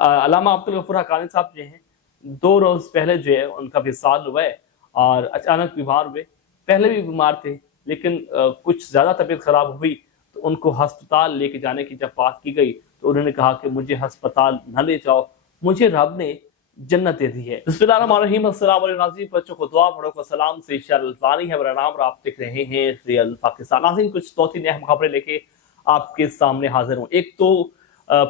علامہ عبد الغفور حقانی صاحب جو ہیں 2 روز پہلے جو ہے ان کا وصال ہوا ہے اور اچانک بیمار ہوئے. پہلے بھی بیمار تھے لیکن کچھ زیادہ طبیعت خراب ہوئی تو ان کو ہسپتال لے کے جانے کی جب بات کی گئی تو انہوں نے کہا کہ مجھے ہسپتال نہ لے جاؤ، مجھے رب نے جنت دے دی ہے. بسم اللہ الرحمن الرحیم. السلام علیکم ناظرین، بچوں کو دعا بڑوں کو سلام سے شر الفانی ہے میرا نام اور آپ دیکھ رہے ہیں ریئل پاکستان. ناظرین کچھ 2-3 اہم خبریں لے کے آپ کے سامنے حاضر ہوں. ایک تو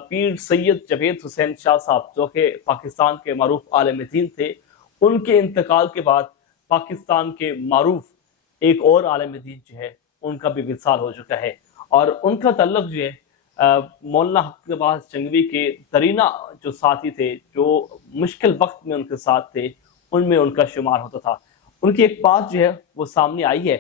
پیر سید جاوید حسین شاہ صاحب جو کہ پاکستان کے معروف عالم دین تھے، ان کے انتقال کے بعد پاکستان کے معروف ایک اور عالم دین جو ہے ان کا بھی وصال ہو چکا ہے اور ان کا تعلق جو ہے مولانا حق عباس جنگوی کے درینہ جو ساتھی تھے، جو مشکل وقت میں ان کے ساتھ تھے، ان میں ان کا شمار ہوتا تھا. ان کی ایک بات جو ہے وہ سامنے آئی ہے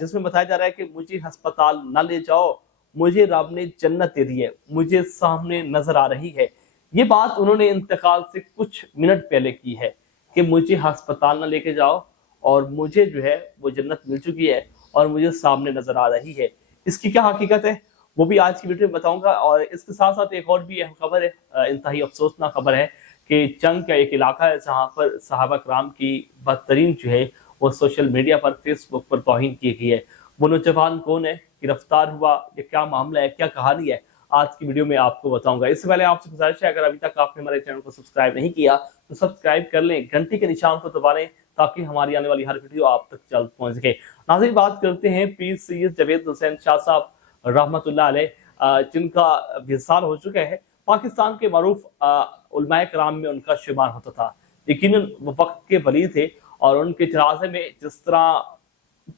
جس میں بتایا جا رہا ہے کہ مجھے ہسپتال نہ لے جاؤ، مجھے رب نے جنت دے دی ہے، مجھے سامنے نظر آ رہی ہے. یہ بات انہوں نے انتقال سے کچھ منٹ پہلے کی ہے کہ مجھے ہسپتال نہ لے کے جاؤ اور مجھے جو ہے وہ جنت مل چکی ہے اور مجھے سامنے نظر آ رہی ہے. اس کی کیا حقیقت ہے وہ بھی آج کی ویڈیو میں بتاؤں گا. اور اس کے ساتھ ساتھ ایک اور بھی اہم خبر ہے، انتہائی افسوسناک خبر ہے کہ چنگ کا ایک علاقہ ہے جہاں پر صحابہ کرام کی بدترین جو ہے وہ سوشل میڈیا پر فیس بک پر توہین کی گئی ہے. وہ نوجوان کون ہے، گرفتار ہوا، یہ کیا معاملہ ہے، کیا کہانی ہے، آج کی ویڈیو میں آپ کو بتاؤں گا. اس سے پہلے آپ سے گزارش ہے اگر ابھی تک آپ نے ہمارے چینل کو سبسکرائب نہیں کیا تو سبسکرائب کر لیں، گھنٹی کے نشان کو دبا لیں تاکہ ہماری آنے والی ہر ویڈیو آپ تک جلد پہنچ سکے. ناظرین بات کرتے ہیں پیر سید جاوید حسین شاہ صاحب رحمۃ اللہ علیہ جن کا وصال ہو چکا ہے. پاکستان کے معروف علماء کرام میں ان کا شمار ہوتا تھا. یقیناً وہ وقت کے ولی تھے اور ان کے جنازے میں جس طرح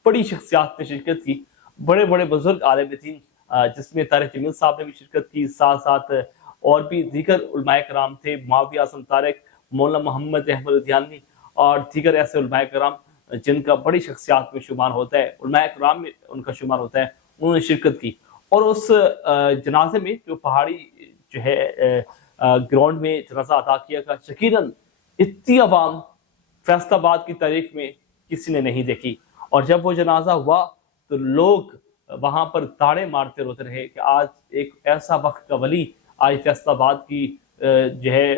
بڑی شخصیات نے شرکت کی، بڑے بڑے بزرگ عالم دین جس میں طارق جمیل صاحب نے بھی شرکت کی، ساتھ ساتھ اور بھی دیگر علماء کرام تھے، معاویہ حسن طارق، مولانا محمد احمد الدیانی اور دیگر ایسے علماء کرام جن کا بڑی شخصیات میں شمار ہوتا ہے، علماء کرام میں ان کا شمار ہوتا ہے، انہوں نے شرکت کی. اور اس جنازے میں جو پہاڑی جو ہے گراؤنڈ میں جنازہ ادا کیا گیا، یقیناً اتنی عوام فیصل آباد کی تاریخ میں کسی نے نہیں دیکھی. اور جب وہ جنازہ ہوا تو لوگ وہاں پر تاڑے مارتے روتے رہے کہ آج ایک ایسا وقت کا ولی آج فیصل آباد کی جو ہے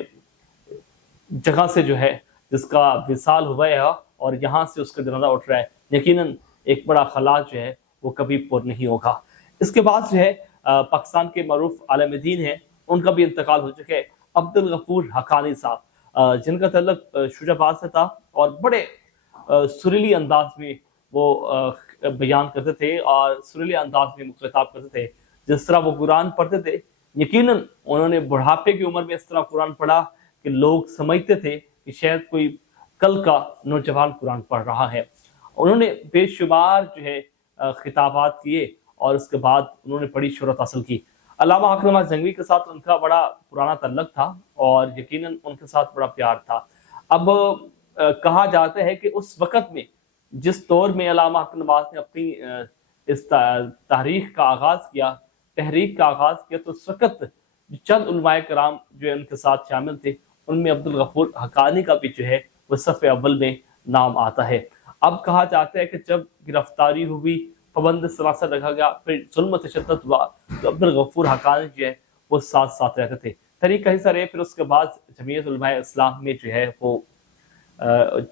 جگہ سے جو ہے جس کا وصال ہوا ہے اور یہاں سے اس کا جنازہ اٹھ رہا ہے. یقیناً ایک بڑا خلا جو ہے وہ کبھی پر نہیں ہوگا. اس کے بعد جو ہے پاکستان کے معروف عالم دین ہیں، ان کا بھی انتقال ہو چکا ہے. عبد الغفور حقانی صاحب جن کا تعلق شجاع آباد سے تھا اور بڑے سریلی انداز میں وہ بیان کرتے تھے اور سریلی انداز میں خطاب کرتے تھے. جس طرح وہ قرآن پڑھتے تھے، یقیناً انہوں نے بڑھاپے کی عمر میں اس طرح قرآن پڑھا کہ لوگ سمجھتے تھے کہ شاید کوئی کل کا نوجوان قرآن پڑھ رہا ہے. انہوں نے بے شمار جو ہے خطابات کیے اور اس کے بعد انہوں نے بڑی شہرت حاصل کی. علامہ حق عباس جنگوی کے ساتھ ان کا بڑا پرانا تعلق تھا اور یقیناً ان کے ساتھ بڑا پیار تھا. اب کہا جاتا ہے کہ اس وقت میں جس دور میں علامہ حق عباس نے اپنی اس تحریک کا آغاز کیا تو اس وقت چند علماء کرام جو ان کے ساتھ شامل تھے ان میں عبد الغفور حقانی کا بھی جو ہے وہ صف اول میں نام آتا ہے. اب کہا جاتا ہے کہ جب گرفتاری ہوئی، پابند سراسر رکھا گیا، پھر ظلم و تشدد ہوا تو عبد الغفور حقانی جو ہے وہ ساتھ ساتھ رہتے تھے، تحریک کا حصہ رہے. پھر اس کے بعد جمعیت علماء اسلام میں جو ہے وہ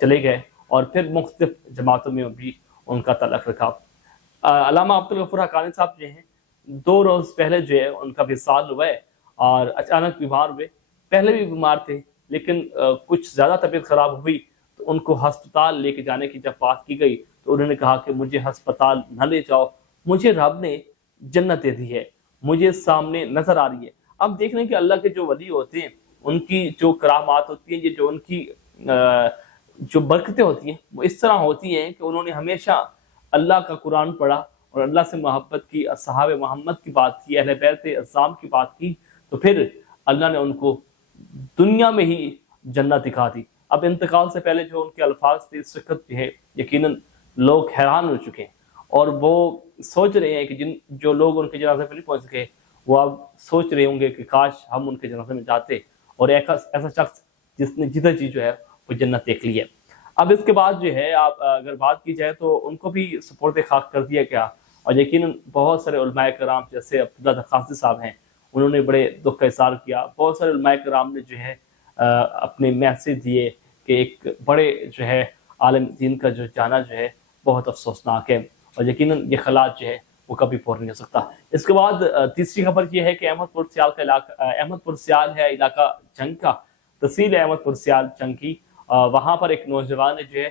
چلے گئے اور پھر مختلف جماعتوں میں بھی ان کا تعلق رکھا. علامہ عبد الغفور حقانی صاحب جو ہیں 2 روز پہلے جو ہے ان کا وصال ہوا ہے اور اچانک بیمار ہوئے. پہلے بھی بیمار تھے لیکن کچھ زیادہ طبیعت خراب ہوئی تو ان کو ہسپتال لے کے جانے کی جب بات کی گئی تو انہوں نے کہا کہ مجھے ہسپتال نہ لے جاؤ، مجھے رب نے جنت دے دی ہے، مجھے سامنے نظر آ رہی ہے. اب دیکھ لیں کہ اللہ کے جو ولی ہوتے ہیں ان کی جو کرامات ہوتی ہیں، یہ جو ان کی جو برکتیں ہوتی ہیں وہ اس طرح ہوتی ہیں کہ انہوں نے ہمیشہ اللہ کا قرآن پڑھا اور اللہ سے محبت کی، اصحاب محمد کی بات کی، اہل بیت اعظام کی بات کی، تو پھر اللہ نے ان کو دنیا میں ہی جنت دکھا دی. اب انتقال سے پہلے جو ان کے الفاظ تھے اس وقت جو ہے یقیناً لوگ حیران ہو چکے ہیں اور وہ سوچ رہے ہیں کہ جو لوگ ان کے جنازے پہ نہیں پہنچ سکے وہ اب سوچ رہے ہوں گے کہ کاش ہم ان کے جنازے میں جاتے اور ایسا شخص جس نے جدھر چیز جو ہے وہ جنت دیکھ لی ہے. اب اس کے بعد جو ہے آپ اگر بات کی جائے تو ان کو بھی سپورٹ خاک کر دیا گیا اور یقیناً بہت سارے علماء کرام جیسے عبداللہ دخاسی صاحب ہیں انہوں نے بڑے دکھ کا اظہار کیا. بہت سارے علماء کرام نے جو ہے اپنے میسج دیے کہ ایک بڑے جو ہے عالم دین کا جو جانا جو ہے بہت افسوسناک ہے، اور یقیناً یہ خلاج جو ہے وہ کبھی پورا نہیں ہو سکتا. اس کے بعد تیسری خبر یہ ہے کہ احمد پور سیال کا علاقہ، احمد پور سیال ہے علاقہ جنگ کا، تحصیل احمد پور سیال جنگ کی. وہاں پر ایک نوجوان نے جو ہے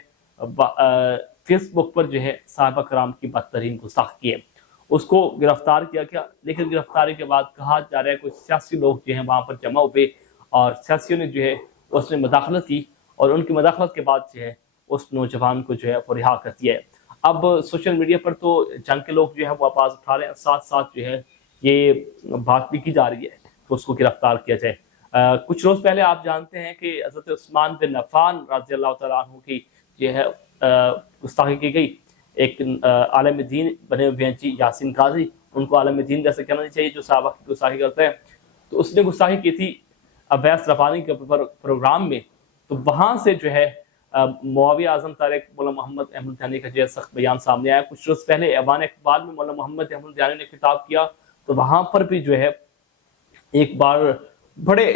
فیس بک پر جو ہے صحابہ کرام کی بدترین گستاخی ہے، اس کو گرفتار کیا گیا. لیکن گرفتاری کے بعد کہا جا رہا ہے کچھ سیاسی لوگ جو ہیں وہاں پر جمع ہوئے اور سیاسیوں نے جو ہے اس میں مداخلت کی، اور ان کی مداخلت کے بعد جو ہے اس نوجوان کو جو ہے وہ رہا کر دیا ہے. اب سوشل میڈیا پر تو جنگ کے لوگ جو ہے وہ آواز اٹھا رہے ہیں، ساتھ ساتھ جو ہے یہ بات بھی کی جا رہی ہے کہ اس کو گرفتار کیا جائے. کچھ روز پہلے آپ جانتے ہیں کہ حضرت عثمان بن عفان رضی اللہ تعالیٰ عنہ کی جو ہے گستاخی کی گئی. ایک عالم دین بنے ہوئے ہیں جی یاسین قاضی، ان کو عالم دین جیسے کہنا نہیں چاہیے جو صحابہ کی گستاخی کرتے ہیں. تو اس نے گستاخی کی تھی اویس ربانی کے پروگرام میں. تو وہاں سے جو ہے معاویہ اعظم طارق مولانا محمد احمد دیانی کا جو ہے سخت بیان سامنے آیا. کچھ روز پہلے ایوان اقبال میں مولانا محمد احمد دیانی نے خطاب کیا، تو وہاں پر بھی جو ہے ایک بار بڑے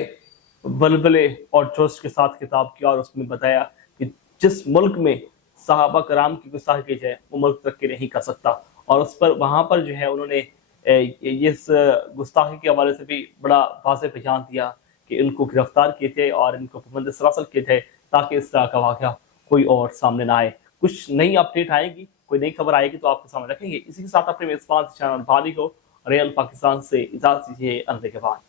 بلبلے اور جوش کے ساتھ خطاب کیا، اور اس میں بتایا کہ جس ملک میں صحابہ کرام کی گستاخی کی جائے وہ ملک ترقی نہیں کر سکتا. اور اس پر وہاں پر جو ہے انہوں نے اس گستاخی کے حوالے سے بھی بڑا واضح بیان دیا کہ ان کو گرفتار کیے تھے اور ان کو پابند سراسل کیے تھے تاکہ اس طرح کا واقعہ کوئی اور سامنے نہ آئے. کچھ نئی اپڈیٹ آئے گی، کوئی نئی خبر آئے گی تو آپ کو سامنے رکھیں گے. اسی کے ساتھ اپنے میزبان چینل بھاری کو ریل پاکستان سے اجازت دیجیے. کے بعد